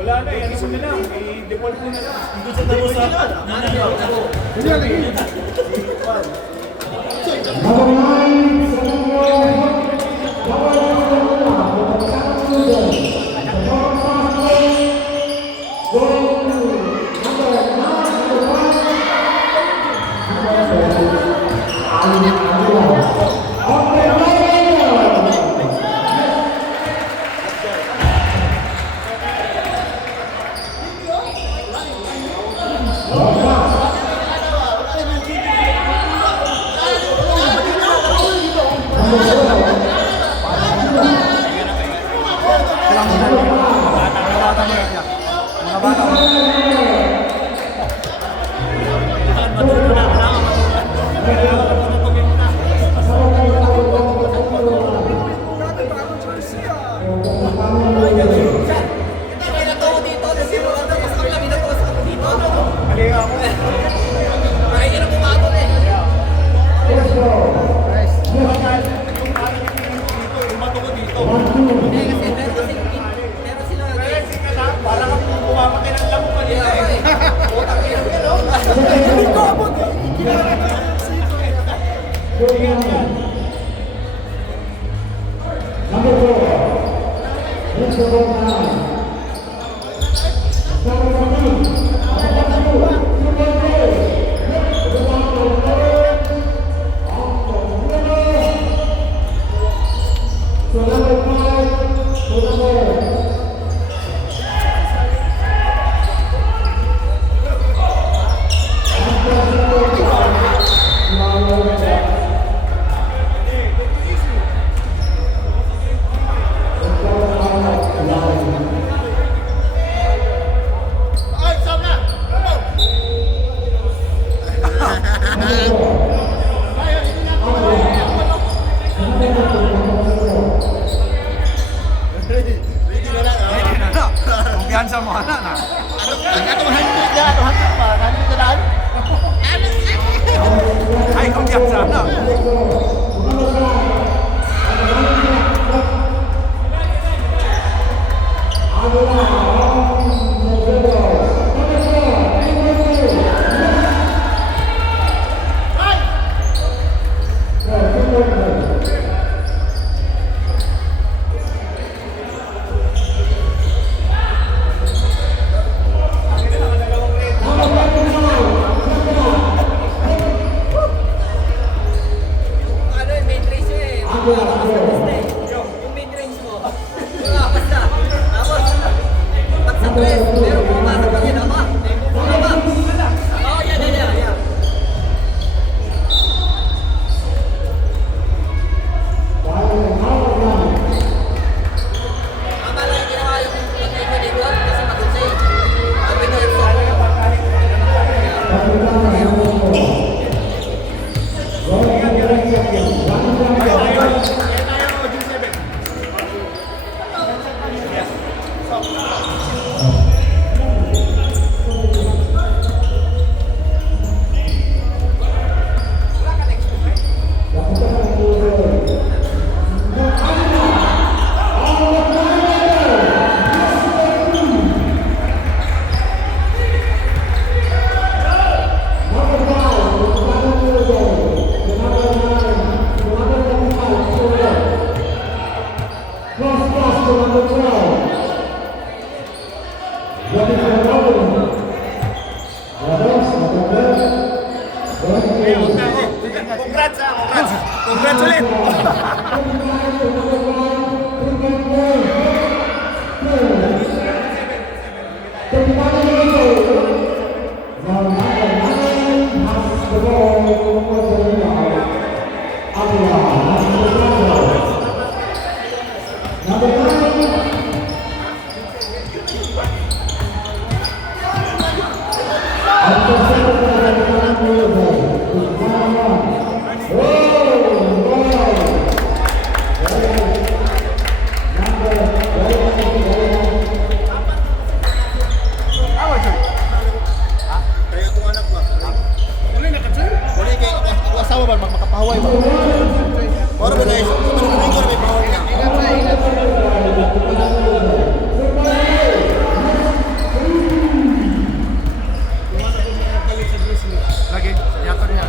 Wala na, yan mo na lang. I-default mo na lang. Hindi sa taro sa kumpiyansa mo na na. Ay, kumpiyansa na. Congrats ulit! Kaya kung anak ba? Wala kay asawa ba makapahaway ba? Para ba guys, sa mga ko may pahaway na. Lagi, yato niya.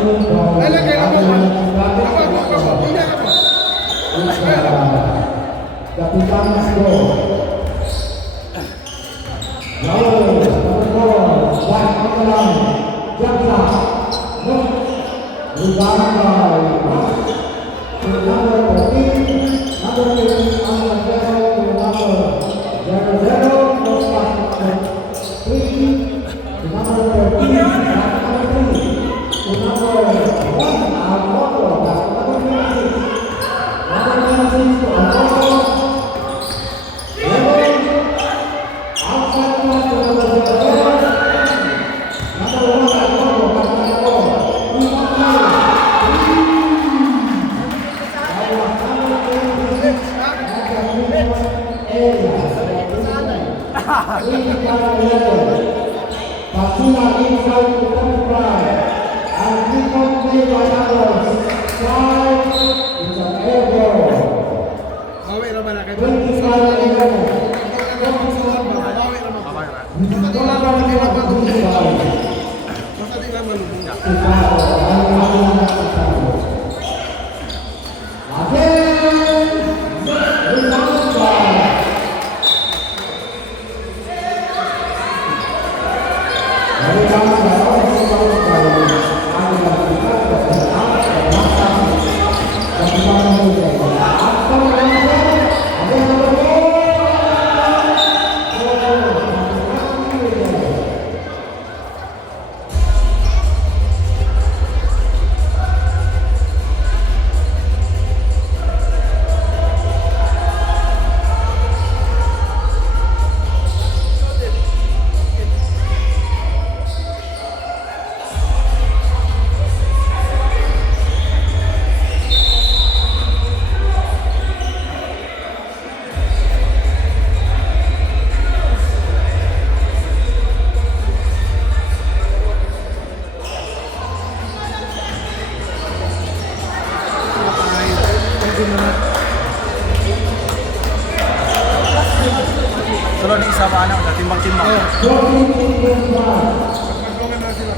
Lalagay na mo. Napagod ka mo. Hindi ka mo. Kapitan Go. Lalu nomor 4 Wan Amalan Jaksa. Ribang by number 14, number 8, number 0, number 00, number 3, number 13, number 3, number 1, Almoto, number 26, number 26, Almoto, outside number 00, number 1, Almoto, Pasina inside to Temprai and keep on play by numbers 5 is an air ball. Bawi naman na kayo. 25 Basta di ba malubog? Sunod ni isa ba anak, timbang-timbang. Magpagpungan na sila.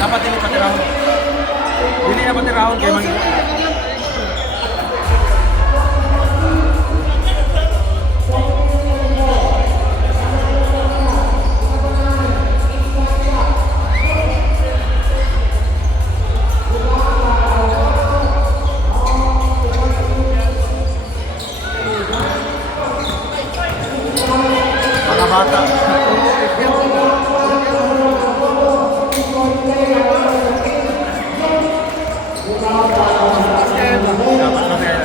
Dapat dili patirahon. Dili na patirahon kay mang mga bata. Dapat na kaya.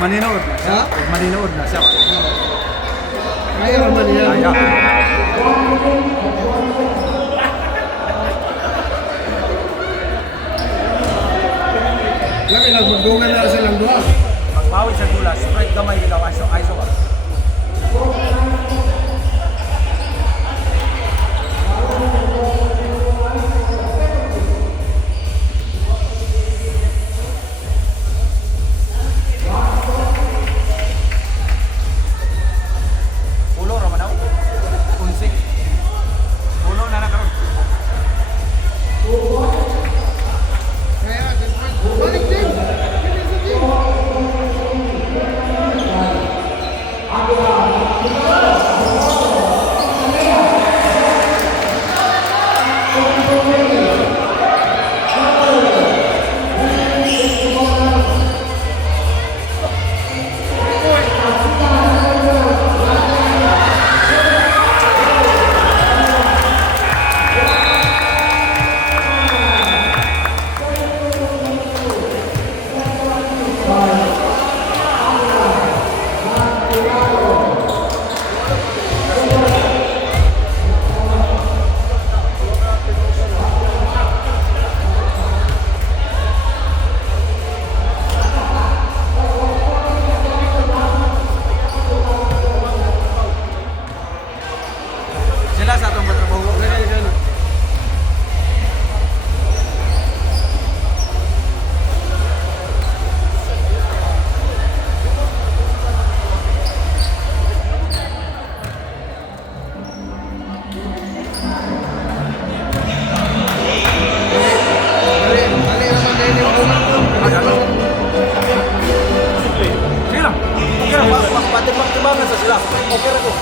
Maninood na siya. Maninood na siya. Kaya naman yan. Kaya. Laki lang, magdungan na silang duha. Magpawid sa dula, spread gamay ikaw, iso ka. Ulo, Ramanaw. Unsik. Ulo na nakaroon. Kaya, balik din. Sila sa atong batrabaho. Balik naman din yung unang ko. Sige lang. Sige lang. Pati-pagtibangan sa sila. Okay rin ko.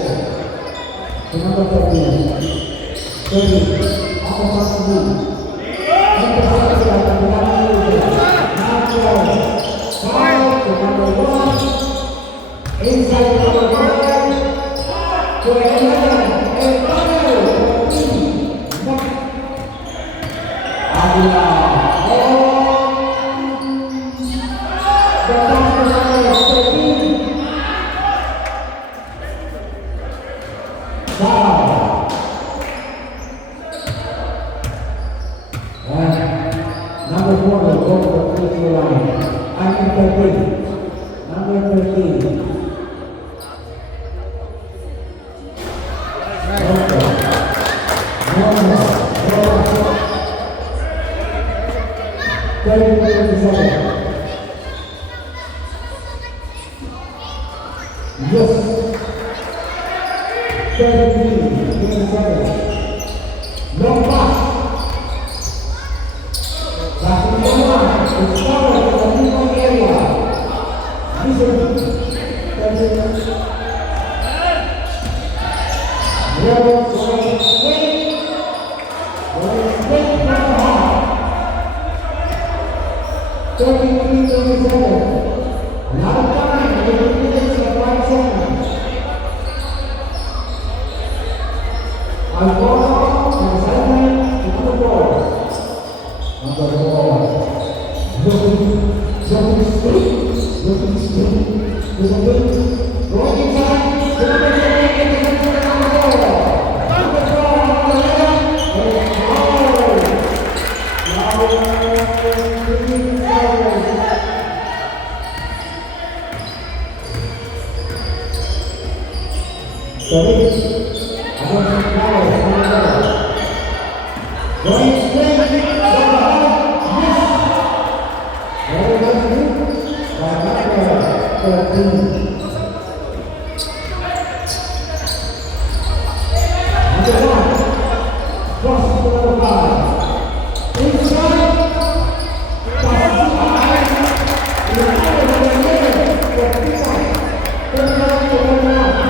To number 13. 30. Opposite blue. Intercepted by number 1. Foul to number 1. Inside number 5. To 11. And final. 14. Aguilar. The last number is 13. Foul. And number 4 will go to the free throw line. Number 13. Number 13. Yes. 27. Long pass. That's the one. It's covered in the mid-point area. Listen. Going straight from the heart. 33-27. Now time, the minutes of 5 seconds. Alvaro and Simon to number 4. Number 4. Looking straight. Going inside. To number 7. Number 4. Number 4. Number 11. And foul. Going straight from the heart, yes. Very nice move by number 13. Number 1, cross to number 5. Inside, pass to the eye. In the middle of the middle, for 3 points. Turn around to number 1.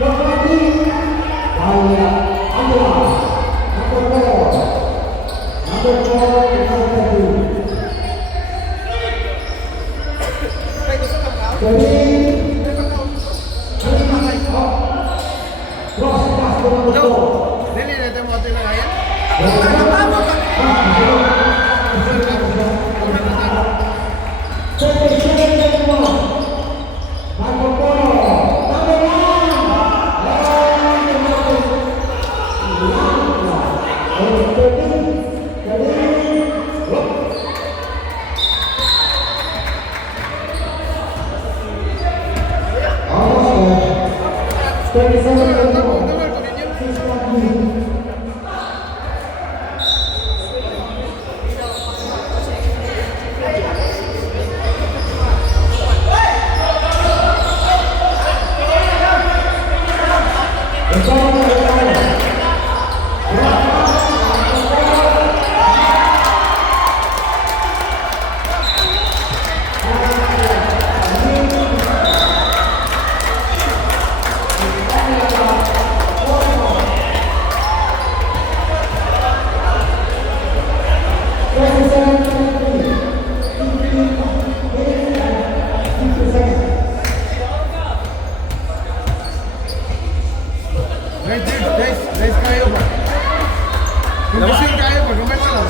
Number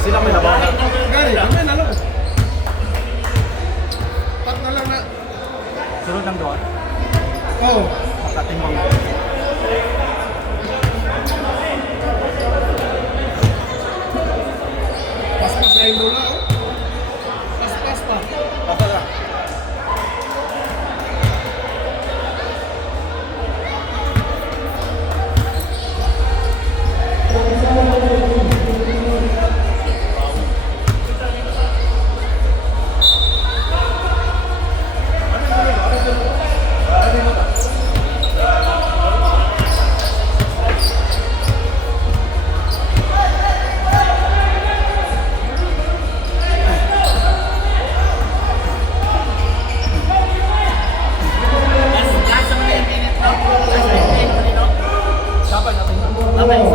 Sila may labaw na. Sunod ng doon. Makatimbang. Pas-pas na yung bola. Pas-pas pa. Pasa lang. Aman eh.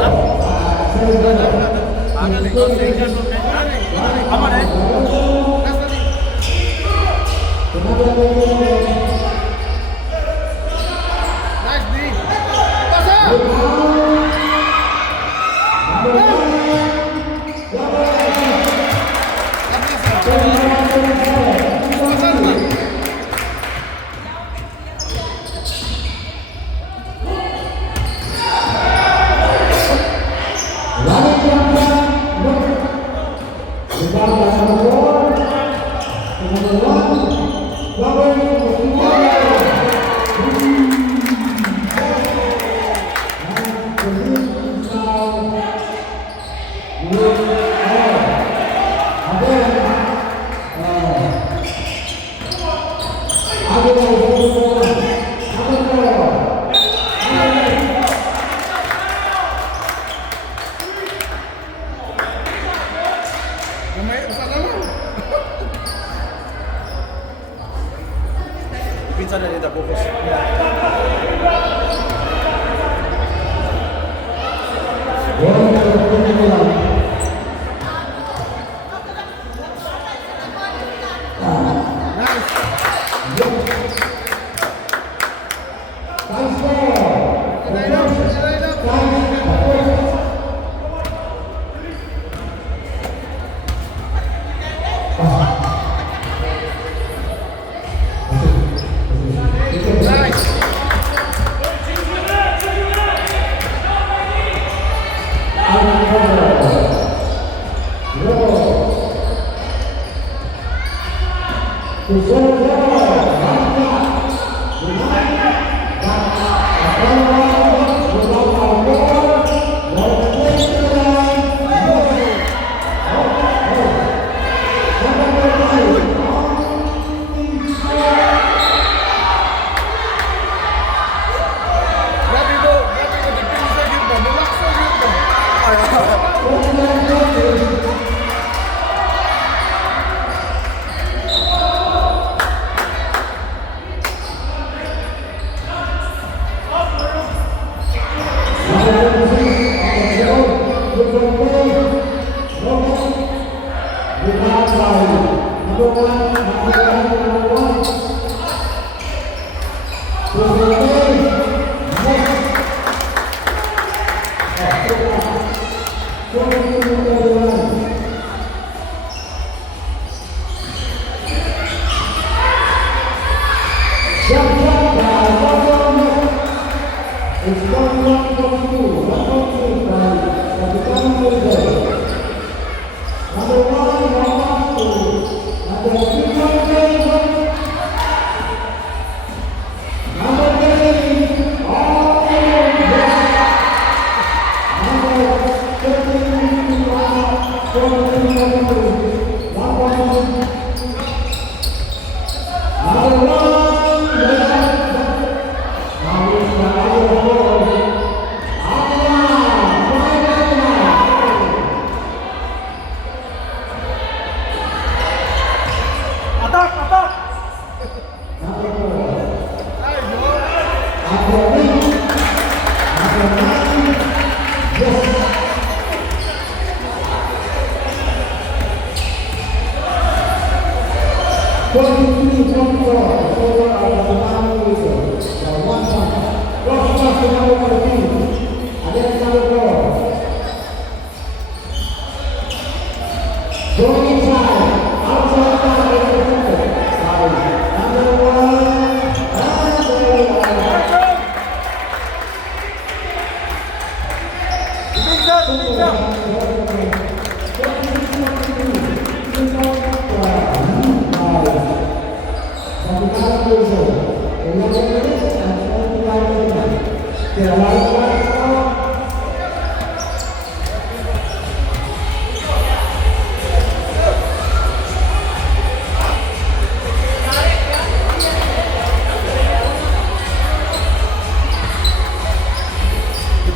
Pinsan na nila focus.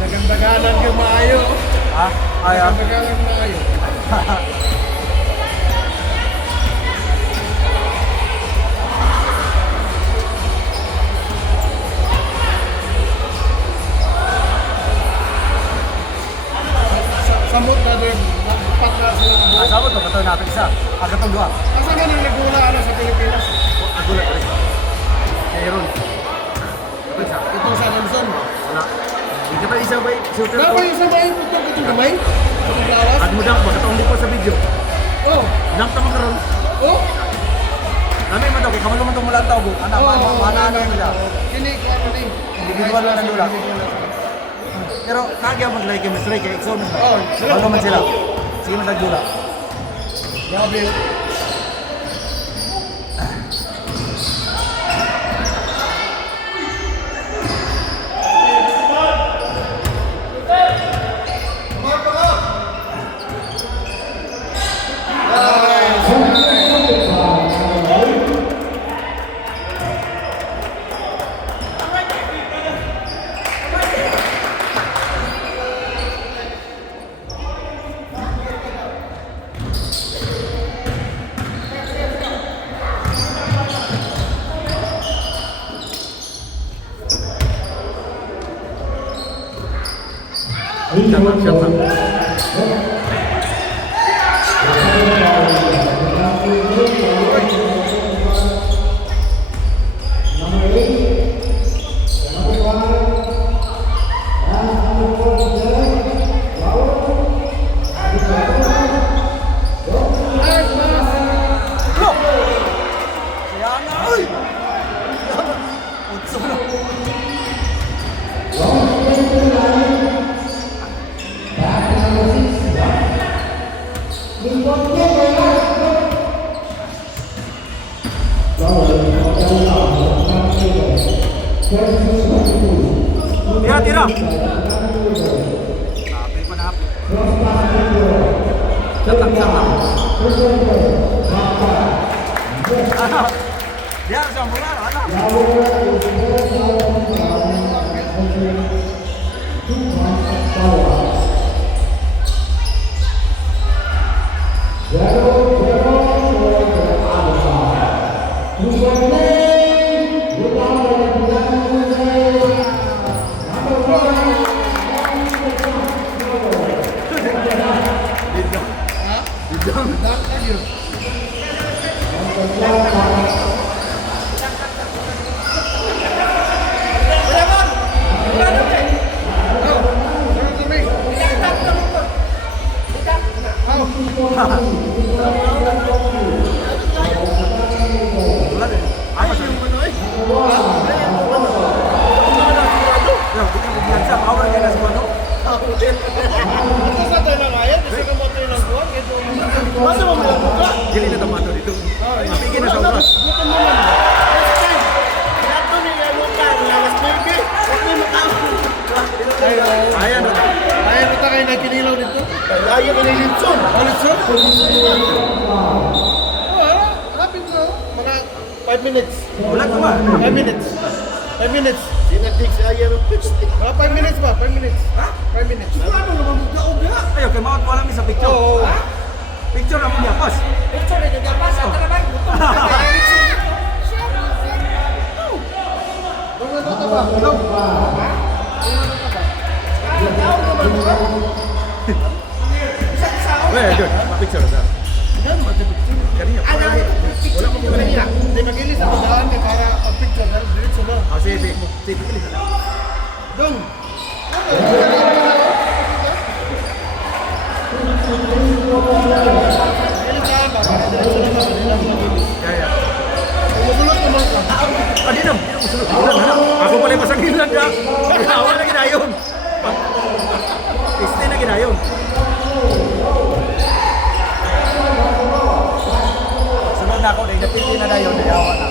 Dagandagalan yung maayo. Ha? Ayaw. Dagandagalan maayo. ito natin isa. Agad ang dua. Asa na nang nagula ano sa Pilipinas? Agulat rin. Mayroon. Ito isa. Itong sa Nelson. Wala. Hindi pa isa ba shooter Dapat ko? yung sa bahay puto ka itong gamay? Sa paglawas? At mo dunk mo. Katong di ko sa video. Oh. Dunk tama karon. Oh. Kami man daw. Kaya kamalo man itong malantaw ko. Anak, mana mo nila. Kini ko ano ni. Individual lang ang dula. Pero kagya mag-like chemistry kay Exxon. Oh, sila. Ano man sila. Sige man nagdula. Grabe. Tira, tira. Hapin pa na hapin. Satak-satak. Diyan sa mula, ano? Wala din. Ay, masya Allah. Yo, kita biasa power kaya sa ano? Ito sa tayo na ngayon, isa ka mo tayo ng buwan, ito. Masa mo may buka? Dili na tomato dito. Mapigil na sa oras. Bukan mo man. Ito ni Luka, lawas baby. Huwag mo makaon. Ayan na. Ayaw kita kayo nagkinilaw dito. Ayaw ka ni Litson. Litson? Rapid na. Mga 5 minutes. Wala ka ba? 5 minutes. 5 minutes. Sinagtig si Ayaw ng 5 minutes ba? 5 minutes. Ha? 5 minutes. Ano naman magdaog na? Ayaw, kay mawat wala mi sa picture. Oo. Picture na mo niya, pas. Picture na niya. Pasa talaga. Well, good. Picture na. Kanina, wala mo ko kanina. Hindi magilis ako daan kay para pag-picture dahil diretso lang. Ah, sige. Sige, pikilis na. Dong. Kaya. Magulot naman ka. Ah, di na. Musulot. Ako pala pasagilan na. Awa na ginayon. Piste na ginayon. Sunod na ako. Dahil napili na dayon. Dahil awa na.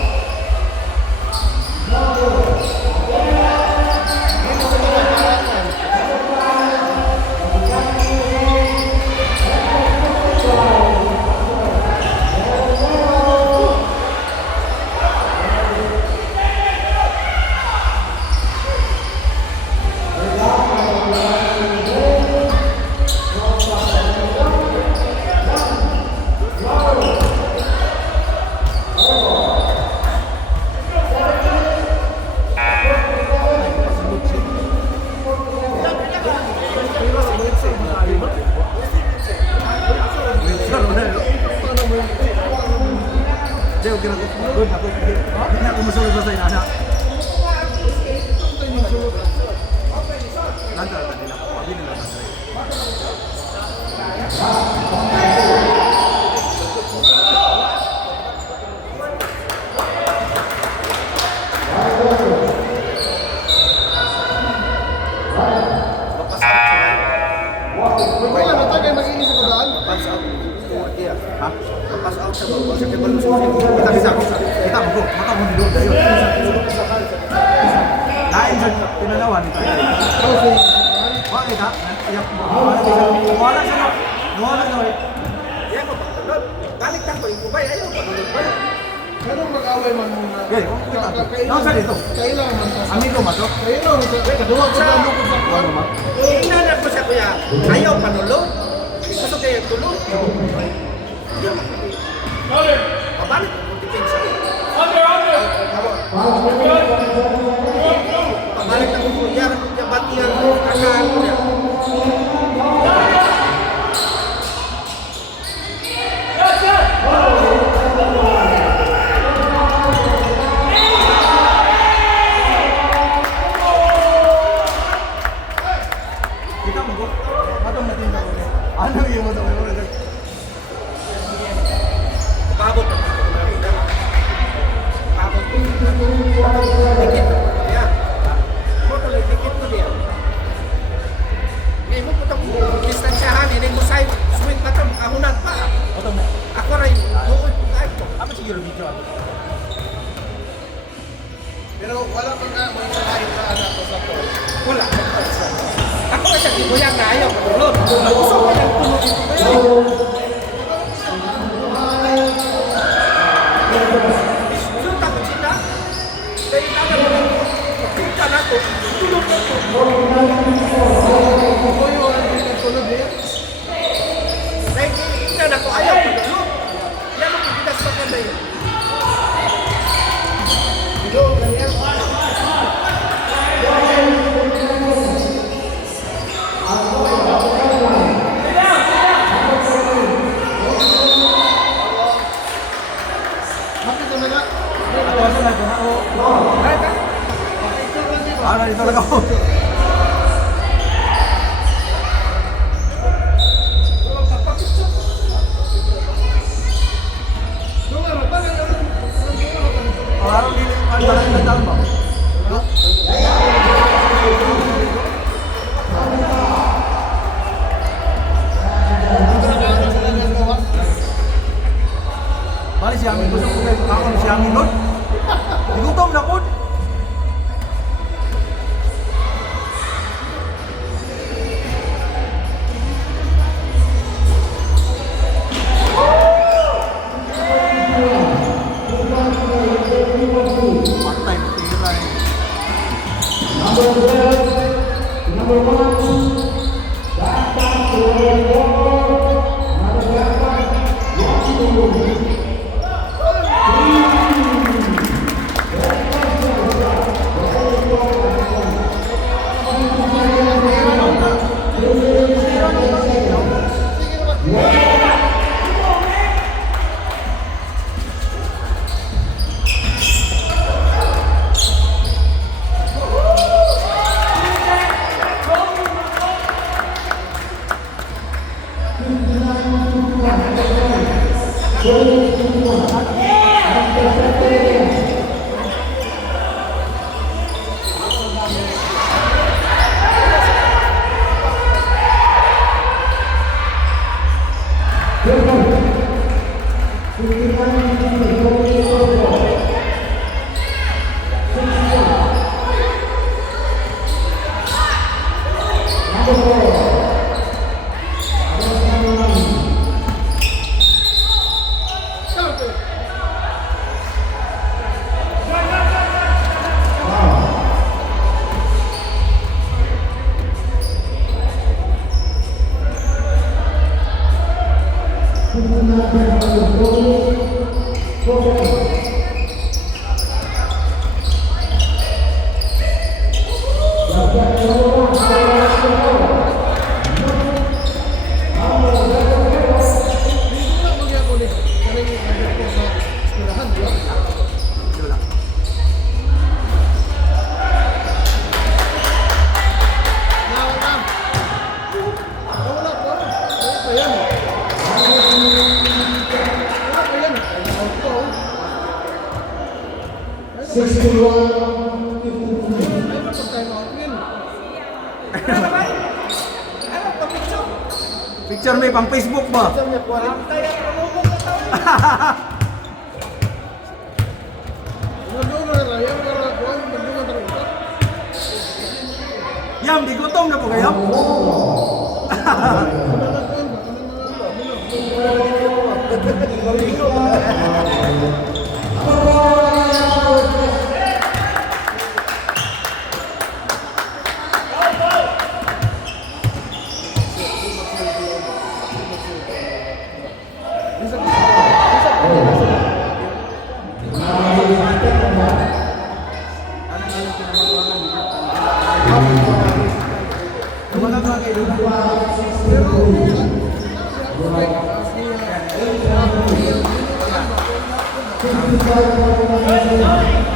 kira ko. Good ako. Hindi ako masulog sa inana. Nanda na nila. Pagin nila sa Wala na tayo mag-inis sa pagdaan. pass out. Ha? Pass out sa bawah sa table susi. Kita bisa. Kita mo. Mata mo dito dayo. Lain sa pinalawan ito. Wala kita. Iyak mo. Wala sa. Wala sa. Iya ko patulog. Balik ta ko ibay ayo patulog ba. Pero mag-away man muna. Okay, no, sa dito. Kailangan man kasi. Amigo mato. Kailangan sa kaduwa ko sa ko sa Ano ma? Inanak ko siya kuya, ayaw panulog. Gusto kayo tulog. Pabalik ko depensa. Pabalik na ko kuya, kuya batihan ko, kakaan ko niya. Kita mo ko. Matong natinda ko. Ano yung mo to? Pabot na. Pabot ko. Dikit ko niya. Moto lang dikit ko niya. Ngayon mo po itong distansyahan, hindi mo side swing na ito, makahunat pa. Matong na. Ako rin, buod po tayo ko. Apa siguro video ako? Pero wala pa nga may salahin na anak ko sa to. Wala. Ako kasi kibuyang na ayaw matulog. Gusto ko yung tulog dito kayo. Yung takot sila. Dahil naman mo lang pagpunta na ako. Tulog na ako. Ako yung ang tulog eh. Dahil ina na ako ayaw matulog. Yan ang pipitas pa ka na yun. Bakit ito na nga? Ako sa na ako. Ano dito lang ako. Parang dili ang dalan ng taon ba? Bali si Amin gusto ko kayo kakon si Amin doon. Digutom na po. Patay mo tira eh. Ano yung ko sa eskwelahan, di ba? Ano naman? Ano, pag-picture? Picture may pang Facebook ba? Tayo ang lumog na tao. Yam, di gutom na po kayo? Wala ba kayo? Thank you.